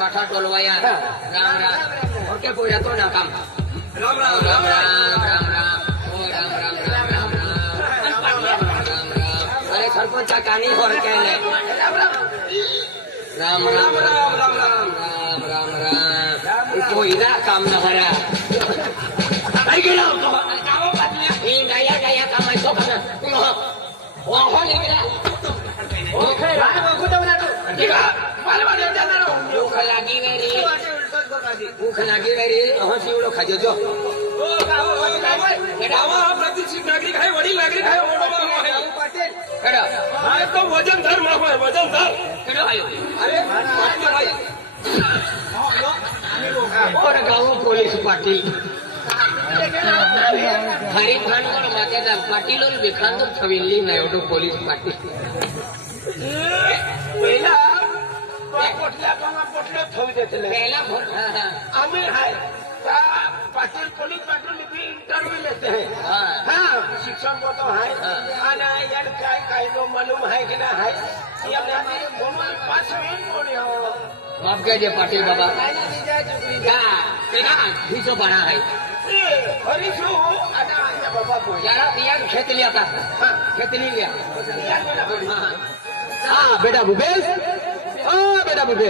बाठा टोलवाया राम राम और क्या कोई तो ना काम राम राम राम राम राम राम ओ राम राम राम राम राम अरे सरपंच कहानी और क्या है राम राम राम राम राम राम राम कोई ना काम ना करा आई गेला तो काम बातल्या ही गाया गाया काम आहे तो काम ओ हो ले गेला ओके राम गोदवना तो ठीक आहे मला माझ्या जाणार भूक लागी वेरी हसी एवढं खाजो जो प्रतिष्ठित नागरिक आहे वडील नागरिक आहे पाटील तो वजन धर माफ वजन धर अरे और गाव पोलीस पाटील हरी खानवर मात्याचा पाटील बेखांदर थविल्ली नाही एवढं पोलीस पाटील पहिला पोटल्या कामा पोटल्या थवी देतले पहिला आम्ही हाय पाटील पोलीस पाटील भी इंटरव्यू लेते हैं हाँ शिक्षण को तो है आना यार क्या काय लो मालूम है कि ना है ये अपने बोलो 5 मिनट बोले हो माफ कीजिए पाटील बाबा क्या हिचो बना है हरी शो आना बाबा को यार खेत लिया था खेत नहीं लिया यार हाँ बेटा भूपेश हाँ बेटा भूपेश